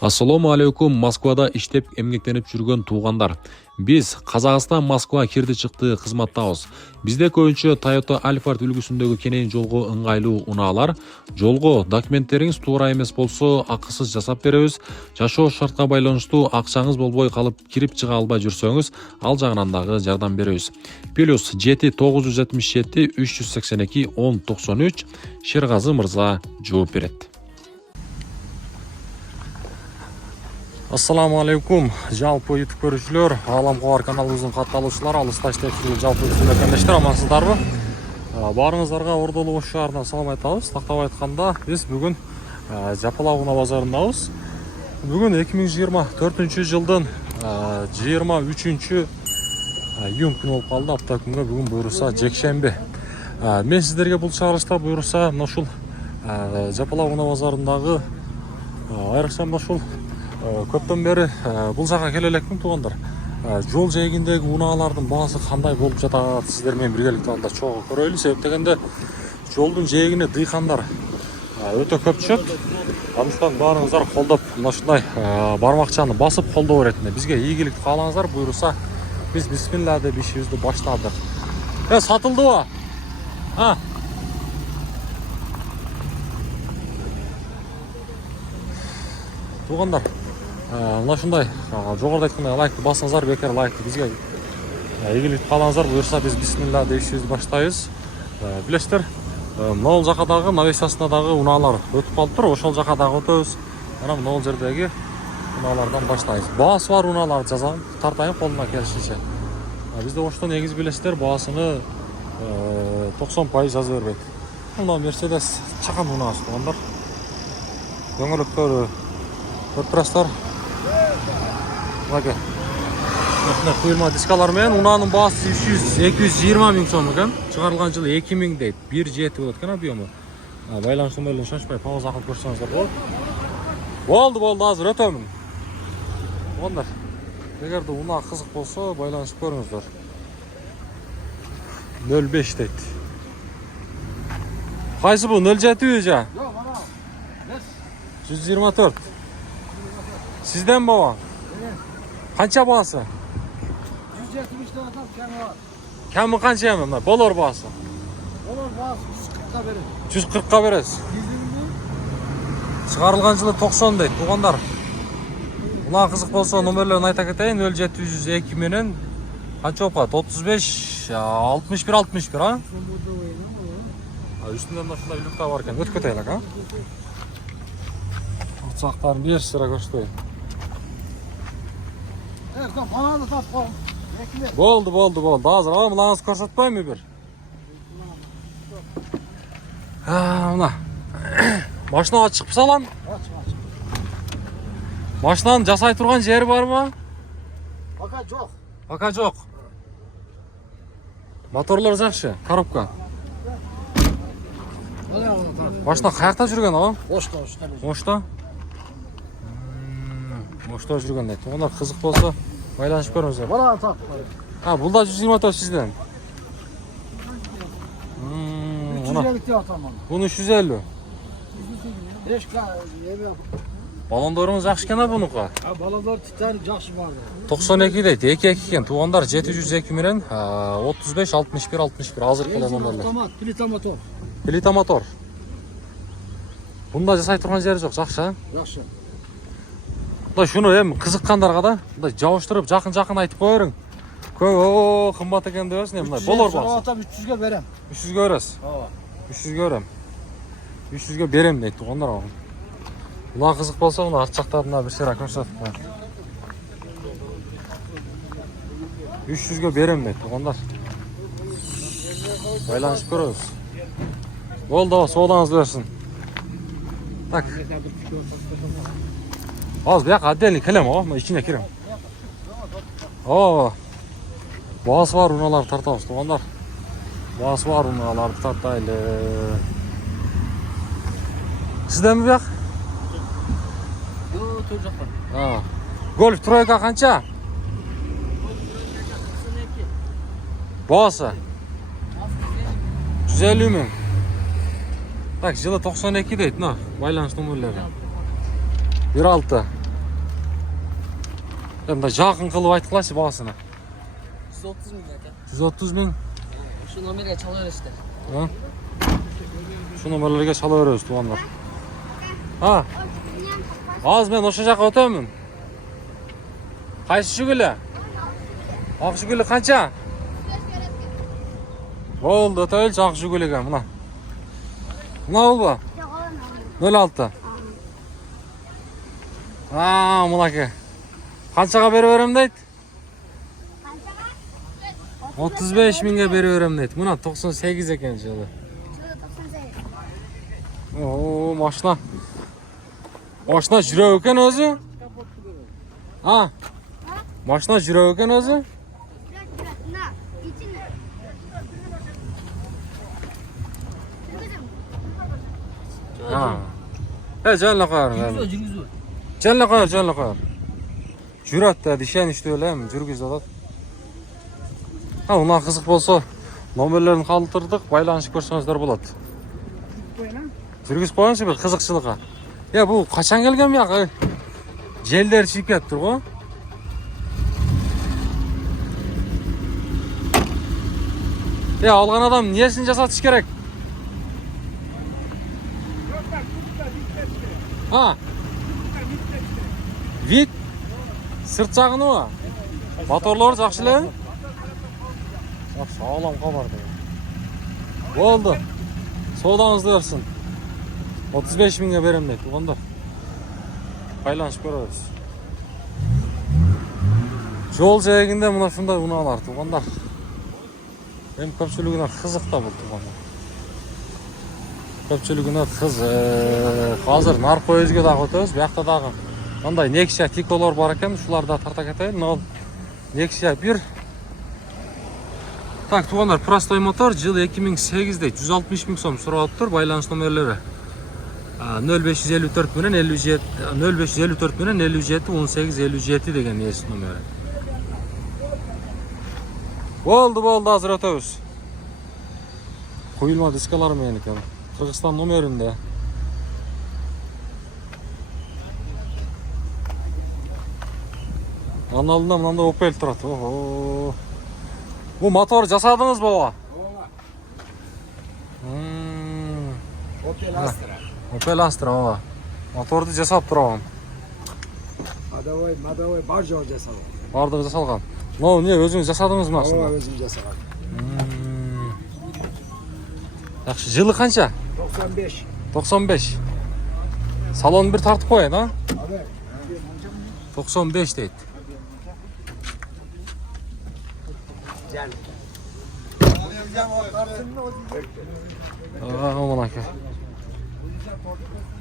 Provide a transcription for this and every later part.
Ассаламу алейкум. Москвада иштеп эмгектенип жүргөн туугандар. Биз Казакстан Москва кирди чыкты кызматтабыз. Бизде көбүнчө Toyota Alphard үлгүсүндөгү кенен жолго ыңгайлуу унаалар. Жолго документтериңиз туура эмес болсо, акысыз жасап беребиз. Жашоо шартка байланыштуу акчаңыз болбой калып, кирип чыга албай жүрсөңүз, ал жагынан дагы жардам беребиз. Плюс 7977 382 1093 Шергазы мырза жооп берет. Ассаламу алейкум, жалпы YouTube көрүүчүлөр, Ааламга бар каналыбыздын катталуучулары, алыста иштеп жүргөн жалпы мекендештер, амансыздарбы? Баарыңыздарга Ордолу Ош шаарынан салам айтабыз. Тактап айтканда, биз бүгүн Жапалак унаа базарындабыз. Бүгүн 2024 жылдын 23 июнь күнү болуп калды. Апта күнгө бүгүн буюрса жекшемби. Мен сиздерге бул чыгарылышта буюрса ушул Жапалак унаа базарындагы айрыкча ушул көптөн бери бул жака келе элекмин туугандар. Жол жээгиндеги унаалардын баасы кандай болуп жатат, сиздер менен биргеликте алда чогуу көрөлү. Себеп дегенде жолдун жээгине дыйкандар өтө көп түшөт. Андыктан баарыңыздар колдоп, мына ушундай бармакчаны басып колдоо иретинде бизге ийгилик каалаңыздар. Буюрса биз бисмилла деп ишибизди баштадык. Сатылдыбы? Туугандар, мына ушундай жогоруда айткандай лайкты басыңыздар, бекер лайкты бизге ийгилик каалаңыздар. Буюрса биз бисмилла деп ишибизди баштайбыз. Билесиздер, могул жака дагы навесасына дагы унаалар өтүп калыптыр. Ошол жака дагы өтөбүз. Анан могул жердеги унаалардан баштайбыз. Баасы бар унааларды жазам, тартайын колуна келишинче. Бизде Оштон негизи билесиздер, баасыны 90% жаза бербейт. Мына Mercedes чакан унаасы туугандар. Дөңгөлөктөрү Көрпрастар. Мына куйулма дискалар менен унаанын баасы 220 миң сом экен. Чыгарылган жылы 2000 дейт. 1.7 болот экен объему. Байланыштын менен шашпай пауза кылып көрсөңүздөр болот. Болду, азыр өтөмүн. Туугандар, эгерде унаа кызык болсо, байланышып көрүңүздөр. 05 дейт. Кайсы бул 07 жа? Жок, ана. 124. Сизден баба? Канча баасы? 170 атам кеми бар. Кеми канча эми мына болор баасы? Олар баасы 140ка берет. 140ка бересиз. Чыгарылган жылы 90 дейт. Туугандар, унаа кызык болсо номерлерин айта кетейин. 0702 менен канча болуп калат? 35 61 61 а? Үстүндө ушундай люкта бар экен. Өтүп кетели а? Уртсактарын бир сыра көрсөтөйүн. Бананы тап кол. Болду. Азыр мынаңызды көрсөтпөймү бир? Мына. Машинага чыгып салам. Машинаны жасай турган жери барбы? Пока жок. Моторлор жакшы, коробка. Машина каякта жүргөн а? Ошто? Ошто жүргөн дейт. Онда кызык болсо байланышып көрүңүздөр. Бананы тап. Бул да 124 сизден. 350 деп атам аны. Буну 350. 5к эме. Балондоруңуз жакшы экен бунука. Балалар титан жакшы бар. 92 дейт. 2 экен. Туугандар 702 менен 35 61 61 азыркы балондорлор. Автомат, Плита мотор. Бунда жасай турган жери жок, жакшы а? Жакшы. Мындай шуну эми кызыккандарга да мындай жабыштырып жакын айтып коерүң. Көп кымбат экен дебесин, мындай болор баасы. Атам 300ге берем. 300ге бересиз. 300ге берем. 300ге берем дейт туугандар. Мына кызык болсо, мына арт жактарына бир сыра көрсөтүп коеюн. 300ге берем дейт туугандар. Байланышып көрөбүз. Болду, соодаңызды берсин. Так. Az bir отдельный келем о, içine kirem. Баасы бар унааларды тартабыз туугандар. Баасы бар унааларды тартайлы. Сизденби бияк? Жок, төр жакта. Golf тройка канча? Баасы 150 миң. Так, жылы 92 дейді, мына байланыш нөмірлері. 16. Мында жақын қылып айтқылашы бағасына. 130 bin aka. 130 мың. Şu номерге çala verişti. Ha? Şu nömірлерге шала береміз, туғандар. Ha? Az мен оша жаққа өтемін. Қайсы жүгілі? Ақ жүгілі қанша? Болды, өтейл жақ жүгіліге, мұна. Мұна ол ба? 06. Мұна ке. Қаншаға бері өрем дейді? 35 мыңға бері өрем дейді. Мұна 98 екен жылы. О, машина. Машина жүрек екен өзі? Машина жүрек екен өзі? Canla koyarım. Canla koyar. Жүрат да, дишен ішті өлем, жүргіз алады. Ona қызық болса, номерлерін қалдырдық, байланышып көрсеңіздер болады. Жүргіз қойыңызшы бір қызықшылыққа. Бұл қашан келген мен? Желдер шиіп кетіп тұр ғой. Алған адам несін жасатыш керек? Вид? Сырт жағыны ма? Моторлары жақшылы? Сағалам қабарды. Болды. Содаңызды өрсін. 35 мыңға берем дейді. Оғандар. Байланышып көріңіз. Жол жайгінде мұна шындай ұналар. Оғандар. Мен көпшілігіне қызық та болды. Оғандар. Көпшілігіне қызық. Қазір нарқы өзге дағы өтөз. Бұяқта дағы. Мындай Nexia Tico'лар бар екен, шуларда тарта кетейін. Ол Nexia 1. Так, туғандар, простой мотор, жылы 2008 дейді, 160 мың сом сұрап тұр, байланыс номерлері. 0554 менен 57 18 57 деген есі номері. Болды, азыр өтөбіз. Қойылма дискалар мен екен. Қырғызстан номерінде. Аналдында мынандай Opel тұрады. Бұл мотор жасадыңыз баба? Opel Astra баба. Моторды жасап тұрауым. Мадовой бар жол жасалған. Бардығы жасалған. Мынау не, өзіңіз жасадыңыз ма? Өзім жасаған. Жақсы, жылы қанша? 95. 95. Салон бір тартып қойын, а? 95 дейді. Оңын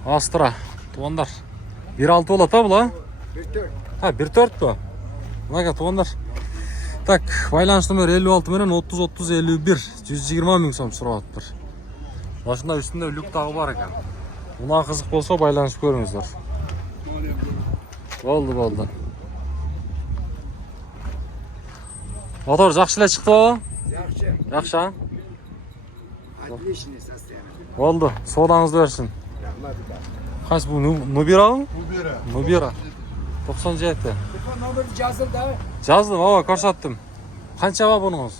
Астра, туғандар. 1.6 болады та бұл, а? 1.4 бұл. Мұнаға туғандар. Так, байланыс номер 56 менен 30-30-51. 120 мың сом сұрап тұр. Машина үстінде люк тағы бар екен. Мұна қызық болса байланыс көріңіздер. Болды. Мотор жақшылай шықты ба? Жақшы. Отличный состояние. Болды, содаңызды өрсін. Қайсы бұл Nubira? Nubira. 97. Номер жазыл да? Жаздым, ава, көрсаттым. Қанша ба бұныңыз?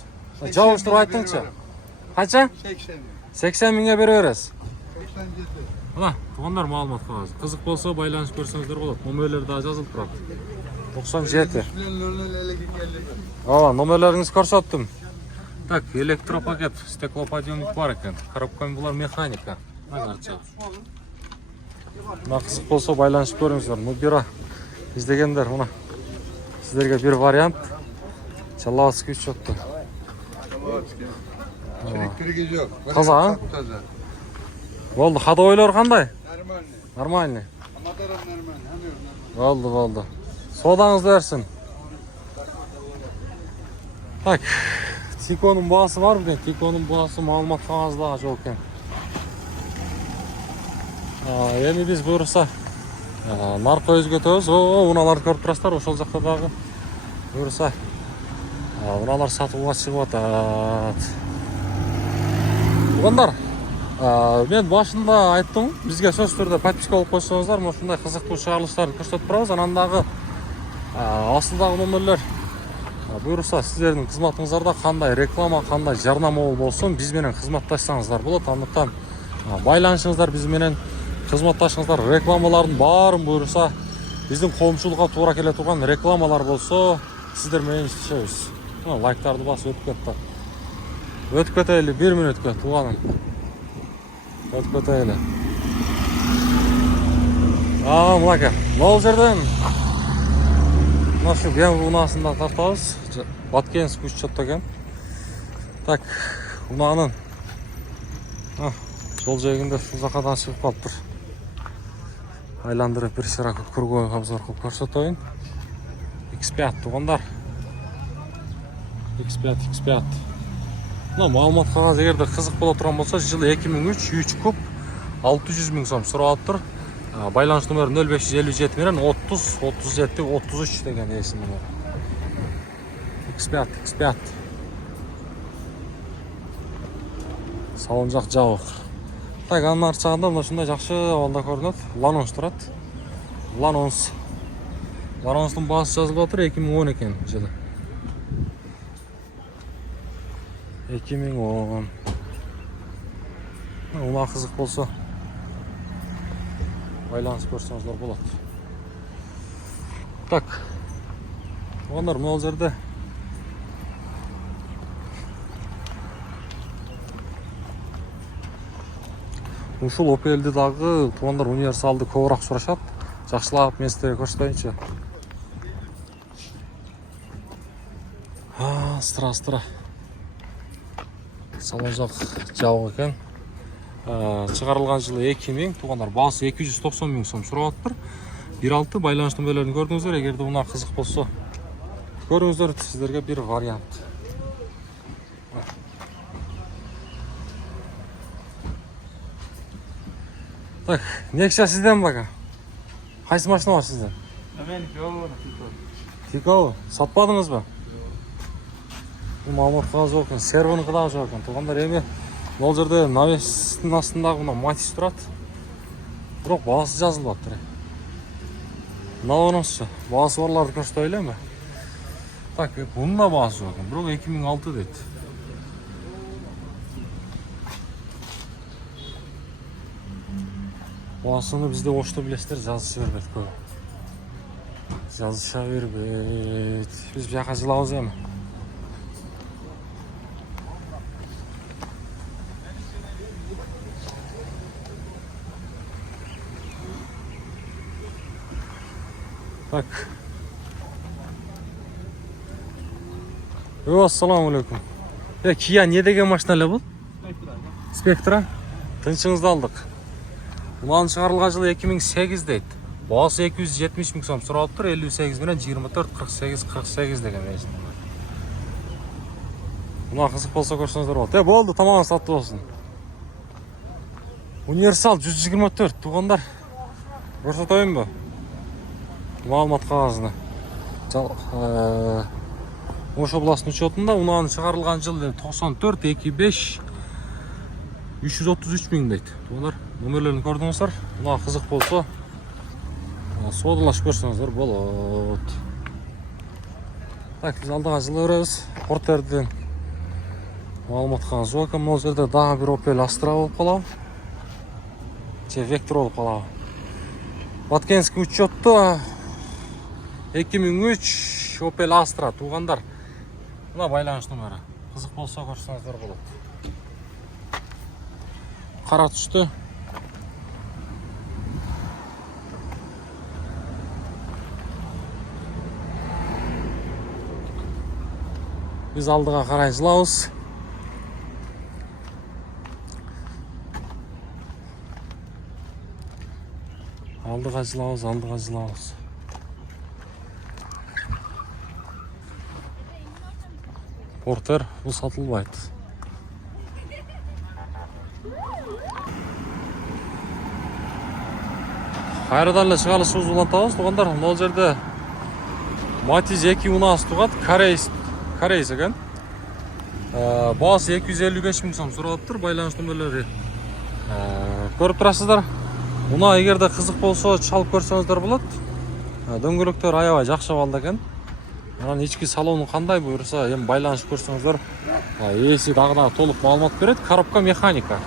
Жауыштырып айттыңызшы. Қанша? 80 мыңға бере бересіз. Туғандар мағлұмат қағаз. Қызық болса байланыс көрсеңіздер болады. Номерлер да жазылып тұрады. 97. Номерлеріңіз көрсаттым. Так, электропакет, стеклоподъемник бар екен. Коробками бұлар механика. Қызық болса байланыс көріңіздер. Nubira іздегендер. Сіздерге бір вариант. Чалаватский учетты. Таза, а? Болды, ходовойлар қандай? Нормальный. Болды. Содаңызды өрсін. Так, Tico'nun бағасы бар бі? Tico'nun бағасы мағлұмат қағаздағы жоқ екен. Ені біз бұйырса нарқы өзгетеміз. Уналарды көріп тұрастар, ошол жақтадағы бұйырса уналар сатуға шығып жатады. Бұғандар, Мен башында айттым, бізге сөз түрде подписка алып қойсаңыздар, осындай қызықты шығарылыстарды көрсетіп тұрамыз. Анандағы асылдағы номерлер бұйырса сіздердің қызметіңіздерде қандай реклама, қандай жарнама болсын, бізбенен қызметтассаңыздар болады. Андықтан байланышыңыздар бізбенен, қызметташыңыздар, рекламалардың барын бұйырса біздің қолымшылыққа тура келе тұрған рекламалар болса, сіздер менен істейсіз. Лайктарды басып өтіп кетті. Өтіп кетейлі, 1 минутқа туғаным. Өтіп кетейлі. Мынака, бұл жерден нашу ген ұнасында тартауыз. Баткенск учетта екен. Так, ұнанын жол жегінде şu жақадан шығып қалып тұр. Айландырып бір шырақ круговой обзор қылып көрсетейін. X5 туғандар. X5. Мағлұмат қағаз егерде қызық бола тұрған болса, жылы 2003 3 куб 600 000 сом сұрап тұр. Байланыс номері 0557 менен 30 37 33 деген есімі бар. X5. Салон жақ жауық. Так, анын арчағында мынашындай жақшы алда көрінеді. Ланонс тұрады. Ланонстың басы жазылып отыр 2010 екен жылы. 2010. Уна қызық болса байланыс көрсеңіздер болады. Так. Ондар мол жерде ушул Opel'ди дагы тугандар универсалды көбүрөөк сурашат. Жакшылап мен сиздерге көрсөтөйүнчү. Стра. Салон жак жабык экен. Чыгарылган жылы 2000, тугандар баасы 290 000 сом сурап атыптыр. 1.6 байланыш номерлерин көрдүңүздөр, эгерде мына кызык болсо көрүңүздөр, сиздерге бир вариант. Так, Nexia сизден бака. Кайсы машина бар сизде? Тикау. Сатпадыңыз ба? Мамыр кагаз жок экен, сервини кыдагы жок экен. Тугандар эми бул жерде навестин астындагы мына Матис турат. Бирок баасы жазылып атыр. Мынаунусчу, баасы барларды көрсөтөйлү эми. Так, bunun da bası yok. Bro 2006 deydi. Basını bizde boşta bilesizler, yazışı verbet koy. Yazışa verbet. Biz bir yakacılağız ya mı? Tak. Assalamu alaikum. Ya Kia ne деген машина бұл? Spectra. Тынчыңызды алдық. Бұлан шығарылған жылы 2008 дейді. Басы 270 000 сом сұрап тұр, 58 менен 24 48 деген есім. Бұна қызық болса көрсеңіздер болады. Болды, тамамын сатты болсын. Универсал 124 туғандар. Көрсетейін бе? Мағлұмат қағазына. Ош областың учетында ұнағын шығарылған жылы 94 25 333 000 дейді. Олар номерлерін көрдіңіздер. Ұна қызық болса содалаш көрсеңіздер болады. Так, біз алдыға жылы өреміз. Портерден мағлұмат қағаз жоқ екен. Ол жерде дағы бір Opel Astra болып қалау. Vectra болып қалау. Баткенск учетта 2003 Opel Astra туғандар. Бұна байланыш номері. Қызық болса көрсеңіздер болады. Қара түсті. Біз алдыға қарай жылауыз. Алдыға жылауыз. Портер бұл сатылбайды. Қайрадан эле чыгарылышыбыз улантабыз, тугандар. Бұл жерде Матис 2 унаас тугат, Корейс экен. Басы 255 000 сом сурап тұр, байланыш номерлери Көріп тұрасыздар. Мына егерде қызық болса чалып көрсеңіздер болады. Дөңгелектер аябай жақсы балды екен. Анан ички салону кандай буюрса, эми байланышып көрсөңүздөр, эси дагы толук маалымат берет. Коробка механика.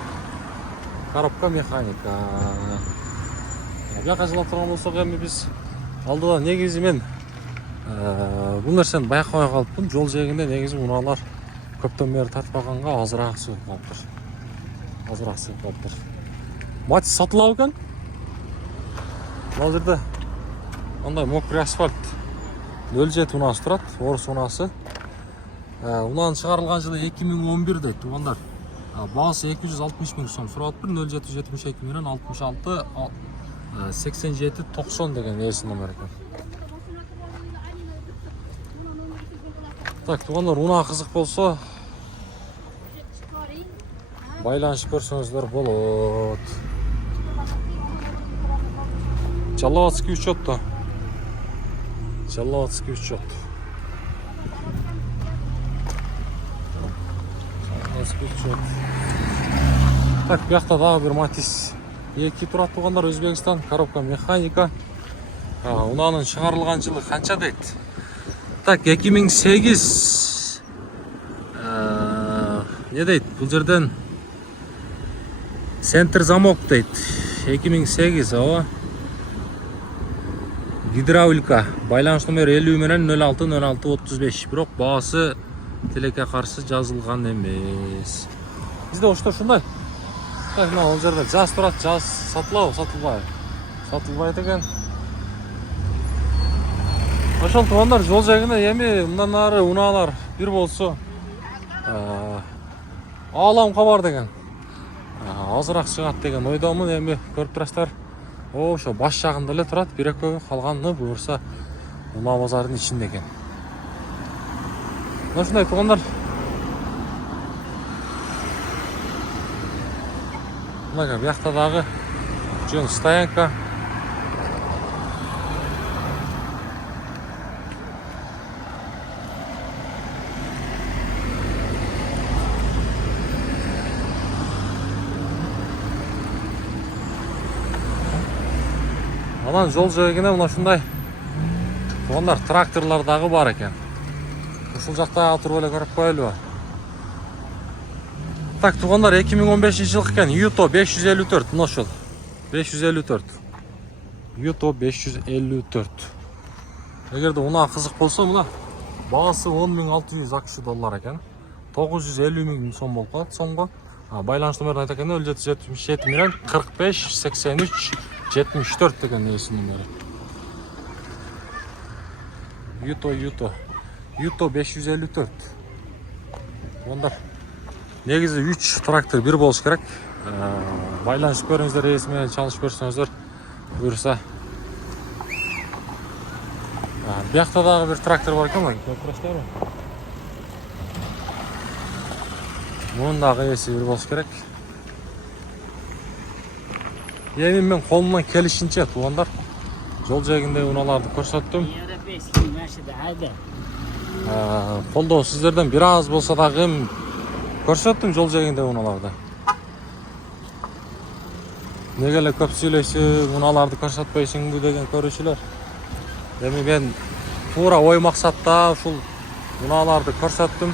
Бияка жылап турган болсок, эми биз алдыда негизи мен бул нерсени байкабай калыппын. Жол жээгинде негизи унаалар көптөн бери тартпаганга азыраак сыгып калыптыр. Матис сатылабы экен? Бул жерде андай мокрый асфальт 07 унасы турат, орус унасы. Унанын чыгарылган жылы 2011 дейт, туугандар. Баасы 260 миң сом сурап атпыр. 0772 менен 66 87 90 деген эси номер экен. Так, туугандар, унаа кызык болсо байланышып көрсөңүздөр болот. Жаловатский учетто. Так, бияқта дагы бир Матис 2 турат, туугандар, Өзбекстан, коробка механика. Унаанын чыгарылган жылы канча дейт? Так, 2008 не дейт? Бул жерден центр замок дейт. 2008, ооба. Гидравлика, байланыш номер 50 менен 060635. Бирок баасы тилекке каршы жазылган эмес. Бизде ошто ушундай. Так, мына ол жерде жаз турат, жаз сатылабы, сатылбайт экен. Ошол туугандар, жол жээгинде эми мындан ары унаалар бир болсо ааламга бар деген. Азыраак чыгат деген ойдомун. Эми көрүп турасыздар. Ошо баш жагында эле турат, бир-экөө калганы буюрса унаа базарынын ичинде экен. Мына ушундай туугандар. Мына бияқта дагы жөн стоянка. Анан жол жээгине мына ушундай туугандар, тракторлор дагы бар экен. Ушул жакта туруп эле көрүп коелубу? Так, туугандар, 2015 жылкы экен. Юто 554, мына ошол 554. Юто 554. Эгерде унаа кызык болсо, мына баасы 10.600 акш доллар экен. 950 миң сом болуп калат сомго. Байланыш номерин айта экен, 0777 менен 45 83 74 деген эси номери. Юто 554. Онда негизи 3 трактор бир болуш керек. Байланышып көрүңүздөр, эси менен чалышып көрсөңүздөр буюрса. Биякта дагы бир трактор бар экен, көрүп турасыздарбы? Мунун дагы эси бир болуш керек. Эми мен колумдан келишинче туугандар жол жээгинде унааларды көрсөттүм. Колдоо сиздерден бир аз болсо дагы көрсөттүм жол жээгинде унааларды. Неге эле көп сүйлөйсүң, унааларды көрсөтпөйсүңбү деген көрүүчүлөр. Эми мен туура ой максатта ушул унааларды көрсөттүм.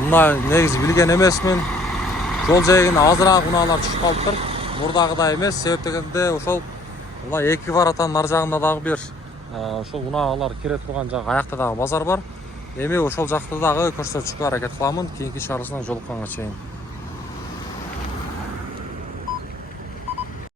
Мына негизи билген эмесмин. Жол жээгине азыраак унаалар чыгып калыптыр. Мурдагыдай эмес, себеп дегенде ошол мына эки баратанын ар жагында дагы бир ошол унаалар кире турган жак аякта дагы базар бар. Эми ошол жакты дагы көрсөтүшкө аракет кыламын. Кийинки чыгарылышынан жолукканга чейин.